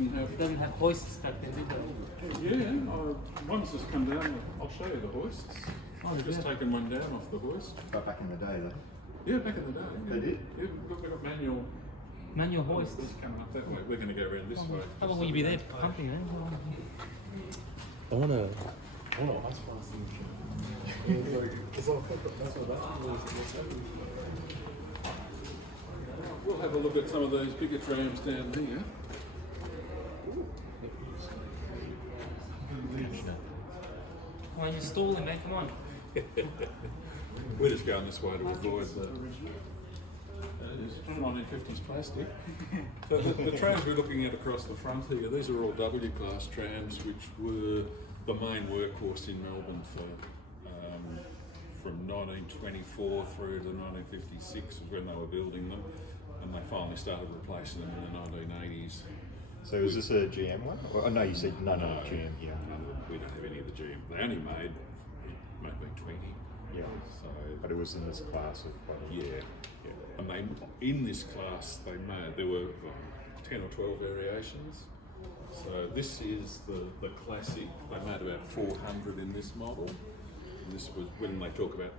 It doesn't have hoists back then, did it? Yeah, one's just come down. I'll show you the hoists. I've just taken one down off the hoist. But back in the day, though. Yeah, back in the day. Yeah. They did? Yeah, we've got manual. Manual hoists. It's coming up that way. We're going to go around this way. How long will you be there pumping then? I want to ask one thing. We'll have a look at some of those bigger trams down here. Why are you stalling, man? Come on. We're just going this way to avoid the 1950s plastic. So the trams we're looking at across the front here, these are all W-class trams, which were the main workhorse in Melbourne from 1924 through to 1956 was when they were building them, and they finally started replacing them in the 1980s. So is this a GM one? Oh, no, you said no, GM. Yeah. We don't have any of the GM. They only made maybe 20. Yeah. So, But it was in this class of. yeah. And in this class, there were 10 or 12 variations. So this is the classic. They made about 400 in this model. And this was when they talk about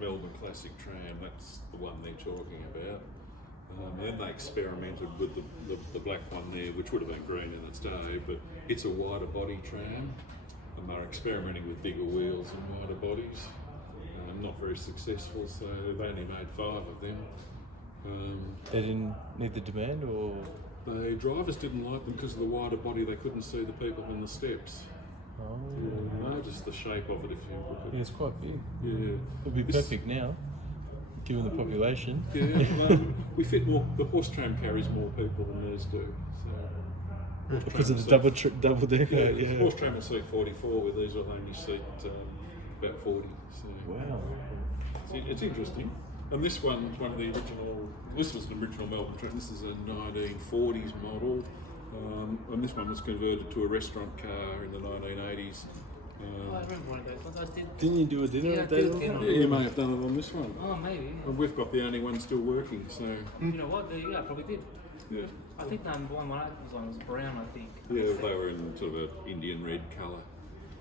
Melbourne Classic Tram. That's the one they're talking about. Then they experimented with the black one there, which would have been green in its day, but it's a wider body tram, and they're experimenting with bigger wheels and wider bodies. Not very successful, so they only made 5 of them. They didn't need the demand, or The drivers didn't like them because of the wider body. They couldn't see the people on the steps. No, just the shape of it. If you look at yeah, it's quite big. yeah, It'd be perfect now, given the population. Yeah, well, we fit more. The horse tram carries more people than theirs do. So Because of the double decker. yeah, Yeah. horse tram will seat 44, with these will only seat about 40. So Wow. it's interesting. And this one's one of the original. This was an original Melbourne tram. This is a 1940s model, and this one was converted to a restaurant car in the 1980s. I remember one of those ones. I did. Didn't you do a dinner Yeah, at I did Dale? dinner. Yeah, you may have done it on this one. Oh, maybe. And we've got the only one still working, so You know what? There you go. I probably did. yeah. I think that one I was brown. I think. Yeah, they were in sort of an Indian red colour.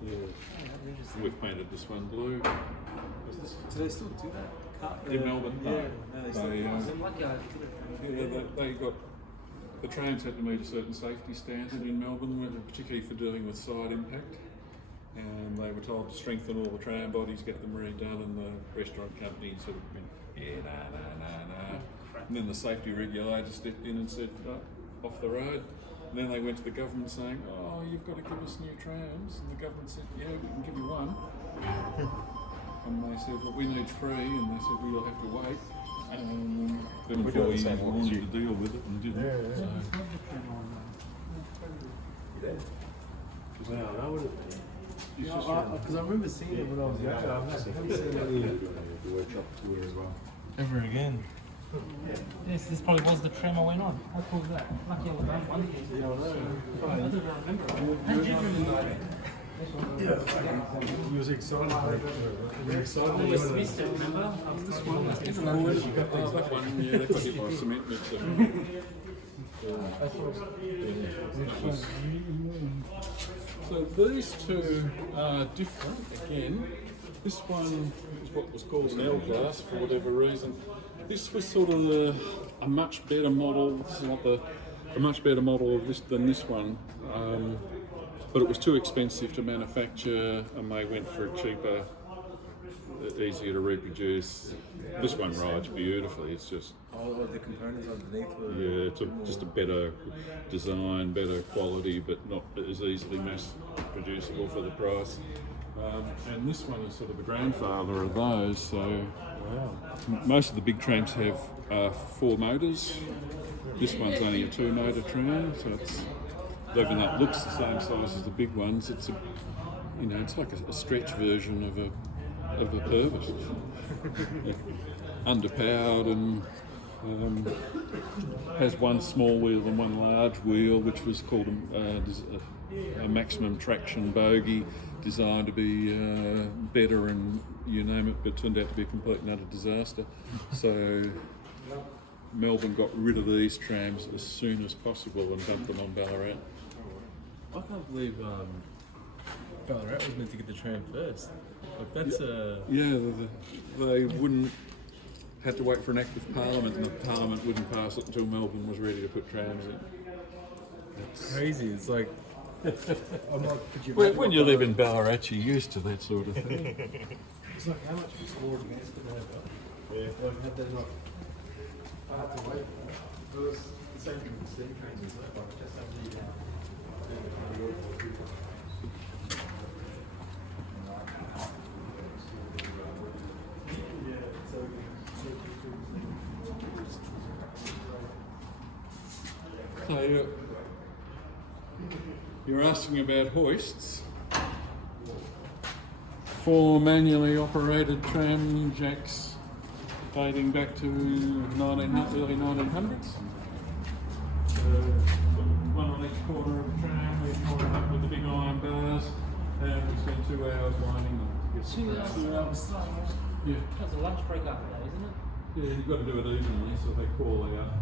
Yeah. Yeah, that's interesting. We've painted this one blue. Do they still do that? In Melbourne? Yeah, no, they still They, I'm lucky I did it. yeah, they got, the trams had to meet a certain safety standard in Melbourne, particularly for dealing with side impact. And they were told to strengthen all the tram bodies, get them redone, and the restaurant company sort of went, yeah, nah. And then the safety regulator stepped in and said, oh, off the road. And then they went to the government saying, oh, you've got to give us new trams. And the government said, yeah, we can give you one. And they said, well, we need 3. And they said, well, you'll have to wait. Then We're before doing the you same one as wanted you. to deal with it and didn't. Yeah. So, Wow, that would have Because I remember seeing it when I was younger. I haven't seen it. The workshop tour as well. ever again. Yes, this probably was the tram I went on. How cool is that? Lucky I was on one. Yeah, I know. I don't remember. How did you remember? He was excited. He was excited. I always missed it, remember? This one. oh, that one, yeah, they got hit by a cement mixer. So these two are different again. This one is what was called an L class for whatever reason. This was sort of a much better model. This is not a much better model of this than this one, but it was too expensive to manufacture, and they went for a cheaper, easier to reproduce. This one rides beautifully. It's just All of the components underneath were. yeah, it's just a better design, better quality, but not as easily mass producible for the price. And this one is sort of the grandfather of those. So most of the big trams have 4 motors. This one's only a 2-motor tram, so it's, even though it looks the same size as the big ones, it's a, it's like a stretch version of a Purvis. Underpowered and has one small wheel and one large wheel, which was called a maximum traction bogie, designed to be better and you name it, but turned out to be a complete and utter disaster. So Melbourne got rid of these trams as soon as possible and dumped them on Ballarat. I can't believe Ballarat was meant to get the tram first. Like that's Yeah, they wouldn't. Had to wait for an act of Parliament, and the Parliament wouldn't pass it until Melbourne was ready to put trams in. crazy. It's like I'm like, could you When you live in Ballarat, you're used to that sort of thing. it's like how much more advanced did they have? Yeah. Like had they not? I had to wait. It was the same thing with steam trains as well. Like just have the So you're asking about hoists for manually operated tram jacks dating back to early 1900s. One on each corner of the tram, we cornered up with the big iron bars, and we spent 2 hours winding them. to get 2 hours. Yeah, That's a lunch break after that, isn't it? yeah, you've got to do it evenly, so they call out.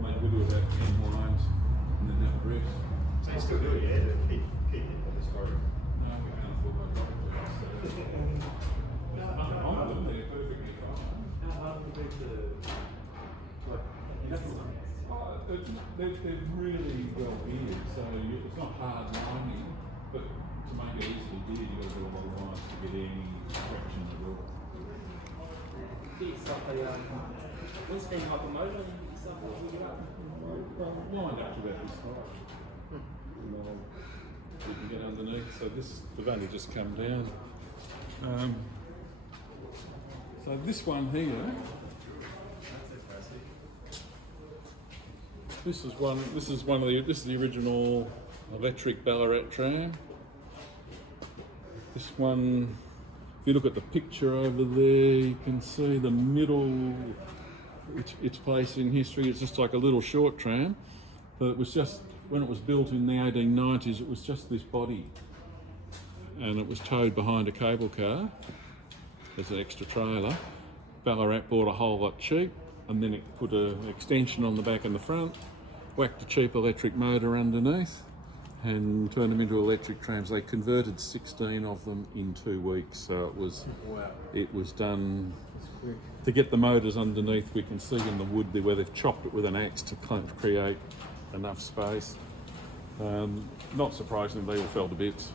Maybe we do about 10 winds and then have a rest. So you still do it, yeah, to keep it on this road. No, we can't afford my project. Nothing wrong with them, they're perfectly fine. how hard would it be to like? They're really well geared, so it's not hard lining, but to make it easily geared, you've got to do a lot of lines to get any traction at all. It's like a, what's the name, like a motor? It's like a hook it up. Well, lined up to about this height. You can get underneath, so they've only just come down. So this one here, this is the original electric Ballarat tram. This one, if you look at the picture over there, you can see the middle, its place in history. It's just like a little short tram, but it was just, when it was built in the 1890s, it was just this body, and it was towed behind a cable car as an extra trailer. Ballarat bought a whole lot cheap, and then it put an extension on the back and the front, whacked a cheap electric motor underneath, and turned them into electric trams. They converted 16 of them in 2 weeks, so it was done. To get the motors underneath, we can see in the wood there where they've chopped it with an axe to create enough space. Not surprisingly, they all fell to bits.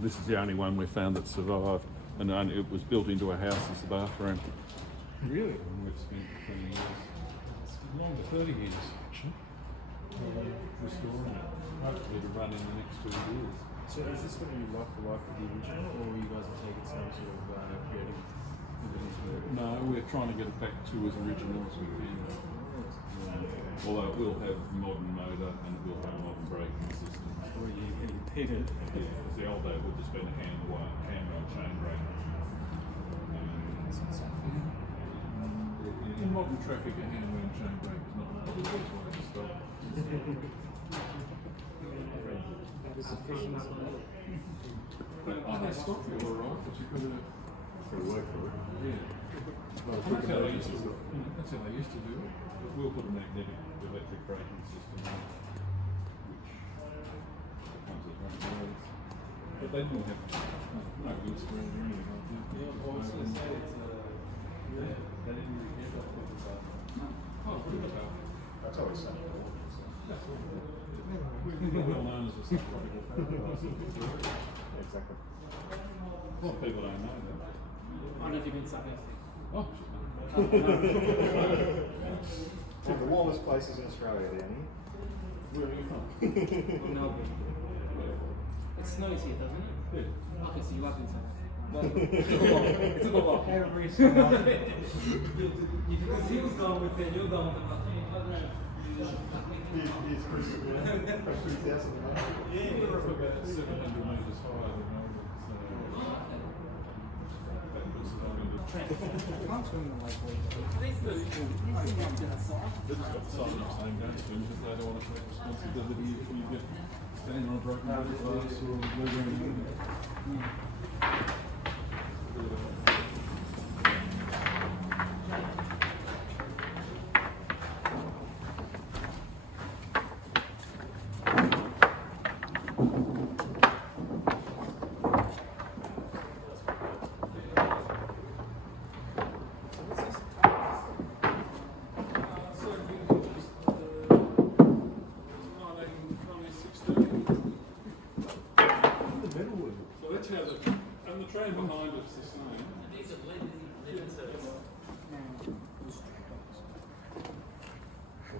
This is the only one we found that survived, and it was built into a house as the bathroom. Really? And we've spent 20 years, it's longer, 30 years actually, restoring it. Hopefully to run in the next 2 years. So is this going to be like for like with the original, or you guys are taking some sort of creative evidence with it? No, we're trying to get it back to as original as we can. Although it will have modern motor and it will have modern braking system. Or you hit it? Yeah, because the old day would just been a hand-wheel chain brake. In modern traffic, a hand-wheel chain brake is not probably the best way to stop. They stop you all right, but you've got to work for it. Yeah. That's how they used to do it. That's how they used to do it. But we'll put a magnetic electric braking system in, which comes as one of those. But they didn't have no windscreen or anything like that. Yeah, I was going to say it's they didn't really get that with the Oh, pretty much. That's always something. We're well known as a subtropical paradise. Exactly. A lot of people don't know that. I don't know if you've been sarcastic. Oh, One of the warmest places in Australia, Danny. where are you from? Melbourne. It snows here, doesn't it? Yeah. Okay, so you have been sarcastic. Well, It's a lot. every summer. Because he was going with it, you're going with it. He's pretty enthusiastic about it. Yeah, we're about 700 metres higher than Melbourne, so that puts it on into I'm swimming in the lake. They've just got the sign up saying don't swim because they don't want to take responsibility if you get standing on a broken glass or a blue ring.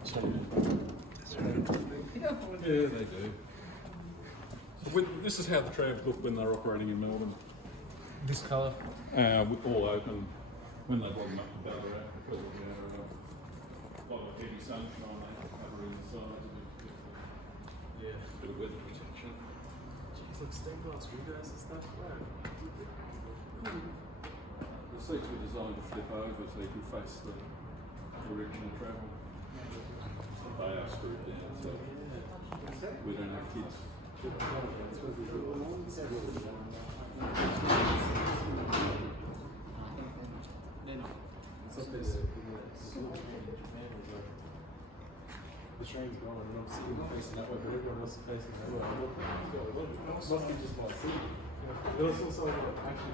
Yeah, they do. So this is how the trams looked when they were operating in Melbourne. This colour. With all open, when they brought them up to Ballarat, because of a lot of heavy sunshine, they had to cover inside a bit, Yeah. bit of weather protection. Jeez, like stained glass windows and stuff. Wow. The seats were designed to flip over so you can face the direction of travel. They are screwed down, so we don't have kids. The train's gone and I'm sitting facing that way, but everyone else is facing that way. Must be just my seat. It was also actually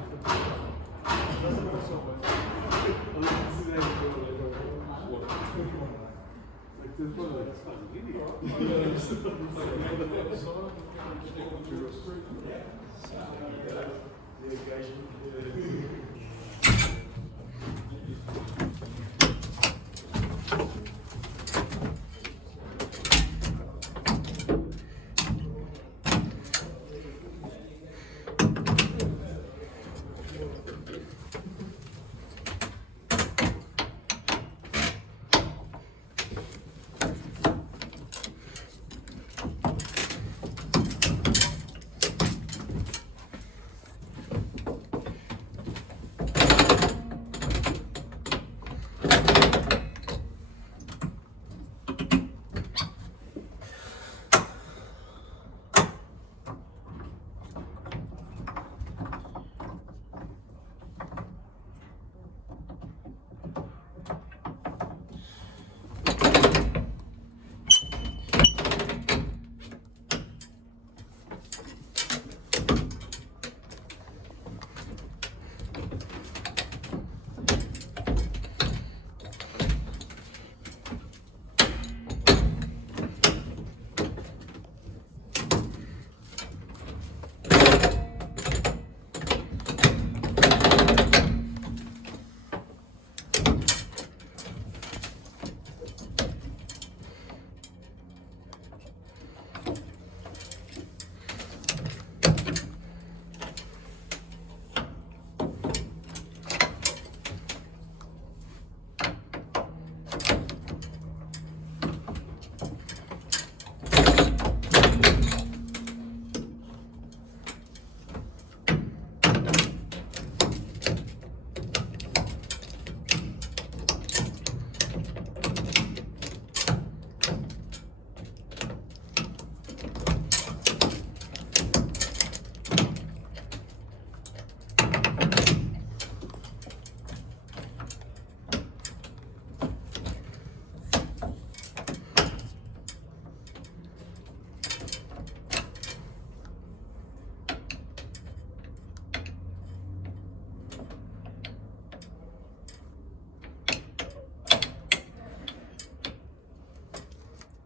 like there's one like an idiot. The occasion.